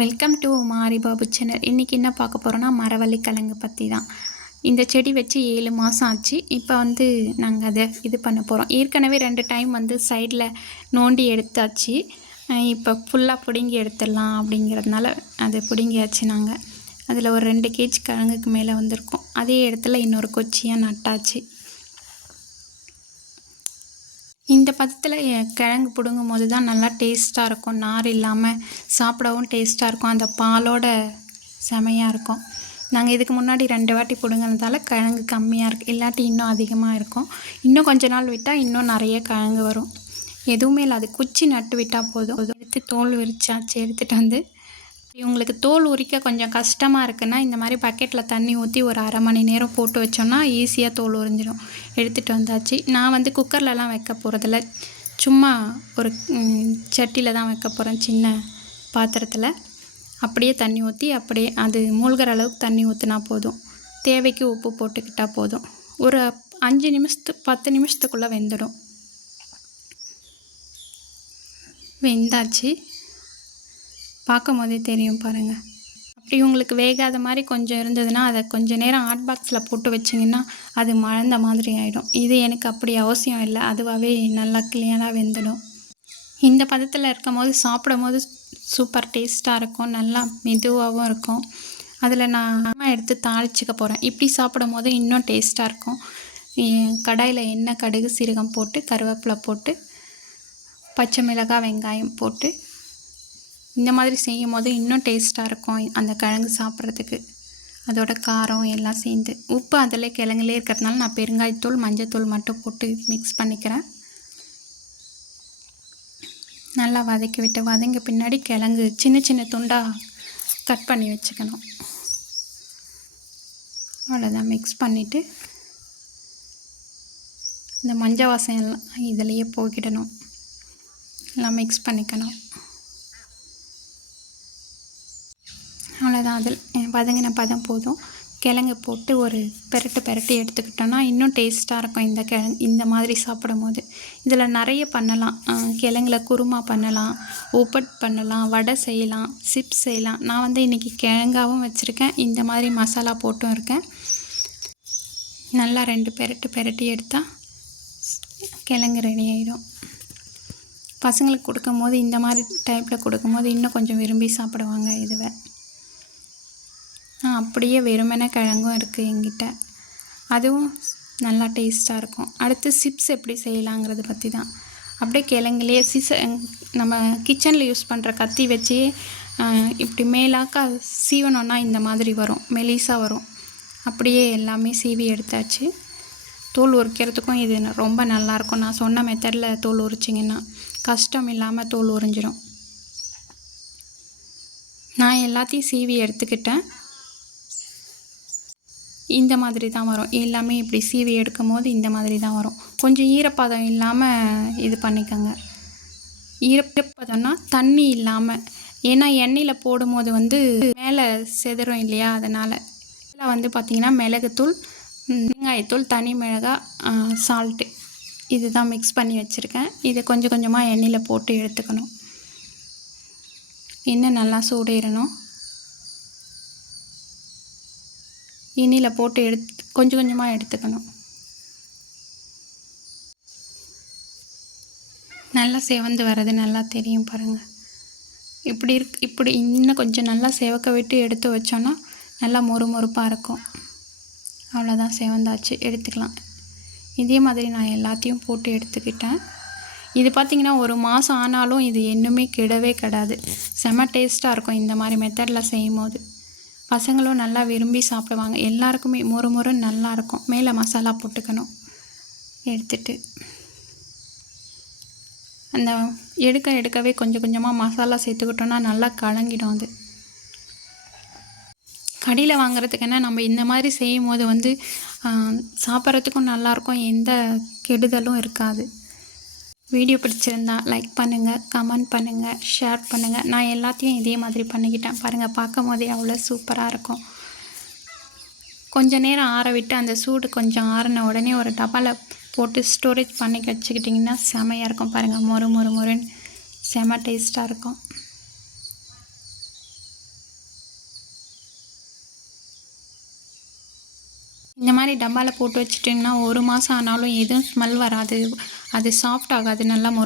Welcome to மாரி Babu channel இன்றைக்கி என்ன பார்க்க போகிறோன்னா மரவள்ளி கிழங்கு பற்றி தான். இந்த செடி வச்சு ஏழு மாதம் ஆச்சு. இப்போ வந்து நாங்கள் அதை இது பண்ண போகிறோம் ஏற்கனவே ரெண்டு டைம் வந்து சைடில் நோண்டி எடுத்தாச்சு. இப்போ ஃபுல்லாக பிடுங்கி எடுத்துடலாம் அப்படிங்கிறதுனால அதை பிடுங்கியாச்சு நாங்கள் அதில் ஒரு ரெண்டு கேஜி கிழங்குக்கு மேலே வந்திருக்கோம். அதே இடத்துல இன்னொரு கொச்சியாக நட்டாச்சு. இந்த பதத்தில் கிழங்கு பிடுங்கும் போது தான் நல்லா டேஸ்ட்டாக இருக்கும். நார் இல்லாமல் சாப்பிடவும் டேஸ்ட்டாக இருக்கும். அந்த பாலோட செமையாக இருக்கும். நாங்கள் இதுக்கு முன்னாடி ரெண்டு வாட்டி பிடுங்கினதால கிழங்கு கம்மியாக இருக்குது இல்லாட்டி இன்னும் அதிகமாக இருக்கும். இன்னும் கொஞ்ச நாள் விட்டால் இன்னும் நிறைய கிழங்கு வரும். எதுவுமே இல்லை அது குச்சி நட்டு விட்டால் போதும். எடுத்து தோல் விரிச்சாச்சு எடுத்துகிட்டு வந்து இவங்களுக்கு தோல் உரிக்க கொஞ்சம் கஷ்டமாக இருக்குன்னா இந்த மாதிரி பக்கெட்டில் தண்ணி ஊற்றி ஒரு அரை மணி நேரம் போட்டு வச்சோன்னா ஈஸியாக தோல் உறிஞ்சிடும் எடுத்துகிட்டு வந்தாச்சு. நான் வந்து குக்கர்லலாம் வைக்க போகிறதில்ல சும்மா ஒரு சட்டியில் தான் வைக்க போகிறேன் சின்ன பாத்திரத்தில். அப்படியே தண்ணி ஊற்றி அப்படியே அது மூழ்கிற அளவுக்கு தண்ணி ஊற்றினா போதும். தேவைக்கு உப்பு போட்டுக்கிட்டால் போதும். ஒரு அஞ்சு நிமிஷத்து பத்து நிமிஷத்துக்குள்ளே வெந்துடும். வெந்தாச்சு. பார்க்கும் போதே தெரியும் பாருங்கள் அப்படி உங்களுக்கு வேகாத மாதிரி கொஞ்சம் இருந்ததுன்னா அதை கொஞ்சம் நேரம் ஹாட் பாக்ஸில் போட்டு வச்சிங்கன்னா அது மழந்த மாதிரி ஆகிடும் இது எனக்கு அப்படி அவசியம் இல்லை. அதுவாகவே நல்லா கிளியராக வெந்துடும். இந்த பதத்தில் இருக்கும் போது சாப்பிடும் போது சூப்பர் டேஸ்ட்டாக இருக்கும். நல்லா மெதுவாகவும் இருக்கும். அதில் நான் எடுத்து தாளிச்சிக்க போகிறேன் இப்படி சாப்பிடும் போது இன்னும் டேஸ்ட்டாக இருக்கும். கடாயில் எண்ணெய் கடுகு சீரகம் போட்டு கருவேப்பிலை போட்டு பச்சை மிளகாய் வெங்காயம் போட்டு இந்த மாதிரி செய்யும் போது இன்னும் டேஸ்ட்டாக இருக்கும் அந்த கிழங்கு சாப்பிட்றதுக்கு. அதோட காரம் எல்லாம் சேர்ந்து. உப்பு அதில் கிழங்குலே இருக்கிறதுனால நான் பெருங்காயத்தூள் மஞ்சத்தூள் மட்டும் போட்டு மிக்ஸ் பண்ணிக்கிறேன். நல்லா வதக்கி விட்டு வதங்கி பின்னாடி கிழங்கு சின்ன சின்ன துண்டாக கட் பண்ணி வச்சுக்கணும். அவ்வளோதான் மிக்ஸ் பண்ணிவிட்டு இந்த மஞ்சள் வாசம் எல்லாம் இதிலையே போய்கிடணும் எல்லாம் மிக்ஸ் பண்ணிக்கணும். அவ்வளோதான் அதில் வதங்கின பதம் போதும். கிழங்கு போட்டு ஒரு பெரட்டு பெரட்டி எடுத்துக்கிட்டோன்னா இன்னும் டேஸ்ட்டாக இருக்கும் இந்த கிழங்கு இந்த மாதிரி சாப்பிடும் போது இதில் நிறைய பண்ணலாம். கிழங்குல குருமா பண்ணலாம் உப்பட் பண்ணலாம் வடை செய்யலாம் சிப்ஸ் செய்யலாம். நான் வந்து இன்றைக்கி கிழங்காவும் வச்சுருக்கேன். இந்த மாதிரி மசாலா போட்டும் இருக்கேன். நல்லா ரெண்டு பெரட்டு பெரட்டி எடுத்தால் கிழங்கு ரெடி ஆகிடும் பசங்களுக்கு கொடுக்கும்போது இந்த மாதிரி டைப்பில் கொடுக்கும்போது இன்னும் கொஞ்சம் விரும்பி சாப்பிடுவாங்க இதுவை. அப்படியே வெறுமனே கிழங்கும் இருக்குது எங்கிட்ட அதுவும் நல்லா டேஸ்ட்டாக இருக்கும். அடுத்து சிப்ஸ் எப்படி செய்யலாங்கிறத பற்றி தான். அப்படியே கிழங்குலேயே சிச நம்ம கிச்சனில் யூஸ் பண்ணுற கத்தி வச்சு இப்படி மேலாக்க சீவனோன்னா இந்த மாதிரி வரும். மெலிசாக வரும். அப்படியே எல்லாமே சீவி எடுத்தாச்சு. தோல் உரிக்கிறதுக்கும் இது ரொம்ப நல்லாயிருக்கும் நான் சொன்ன மெத்தடில் தோல் உரிச்சிங்கன்னா கஷ்டம் இல்லாமல் தோல் உறிஞ்சிரும். நான் எல்லாத்தையும் சீவி எடுத்துக்கிட்டேன். இந்த மாதிரி தான் வரும். எல்லாமே இப்படி சீவி எடுக்கும் போது இந்த மாதிரி தான் வரும். கொஞ்சம் ஈரப்பதம் இல்லாமல் இது பண்ணிக்கோங்க. ஈரப்பதம்னா தண்ணி இல்லாமல் ஏன்னா எண்ணெயில் போடும்போது வந்து மேலே செதறும் இல்லையா? அதனால். இதில் வந்து பார்த்திங்கன்னா மிளகுத்தூள் வெங்காயத்தூள் தனி மிளகாய் சால்ட்டு இது தான் மிக்ஸ் பண்ணி வச்சுருக்கேன். இதை கொஞ்சம் கொஞ்சமாக எண்ணெயில் போட்டு எடுத்துக்கணும். எண்ணெய் நல்லா சூடேறணும். எண்ணெயில் போட்டு எடுத்து கொஞ்சம் கொஞ்சமாக எடுத்துக்கணும். நல்லா சேவந்து வர்றது நல்லா தெரியும் பாருங்கள் இப்படி இருக் இப்படி இன்னும் கொஞ்சம் நல்லா சேவக்க விட்டு எடுத்து வச்சோன்னா நல்லா மொறு மொறுப்பாக இருக்கும். அவ்வளோதான் சேவந்தாச்சு எடுத்துக்கலாம். இதே மாதிரி நான் எல்லாத்தையும் போட்டு எடுத்துக்கிட்டேன். இது பார்த்திங்கன்னா ஒரு மாதம் ஆனாலும் இது இன்னுமே கெடவே கிடாது. செம டேஸ்ட்டாக இருக்கும் இந்த மாதிரி மெத்தடில் செய்யும் போது பசங்களும் நல்லா விரும்பி சாப்பிடுவாங்க. எல்லாருக்குமே மொறு மொறுன்னு நல்லாயிருக்கும் மேலே மசாலா போட்டுக்கணும். எடுத்துட்டு. அந்த எடுக்க எடுக்கவே கொஞ்சம் கொஞ்சமாக மசாலா சேர்த்துக்கிட்டோன்னா நல்லா கலங்கிடும் அது. கடையில் வாங்குறதுக்குன்னா நம்ம இந்த மாதிரி செய்யும் போது வந்து சாப்பிட்றதுக்கும் நல்லாயிருக்கும் எந்த கெடுதலும் இருக்காது. வீடியோ பிடிச்சிருந்தா லைக் பண்ணுங்கள் கமெண்ட் பண்ணுங்கள் ஷேர் பண்ணுங்கள் நான் எல்லாத்தையும் இதே மாதிரி பண்ணிக்கிட்டேன். பாருங்கள் பார்க்கும் போதே அவ்வளோ சூப்பராக இருக்கும். கொஞ்ச நேரம் ஆற விட்டு அந்த சூடு கொஞ்சம் ஆறின உடனே ஒரு டப்பாவில் போட்டு ஸ்டோரேஜ் பண்ணி வச்சுக்கிட்டிங்கன்னா செமையாக இருக்கும். பாருங்கள் மொறு மொறு மொறுன்னு செம டேஸ்ட்டாக இருக்கும். இந்த மாதிரி டப்பாவில் போட்டு வச்சிட்டிங்கன்னா ஒரு மாதம் ஆனாலும் எதுவும் ஸ்மெல் வராது. அது சாஃப்ட் ஆகாது. நல்லா மொறு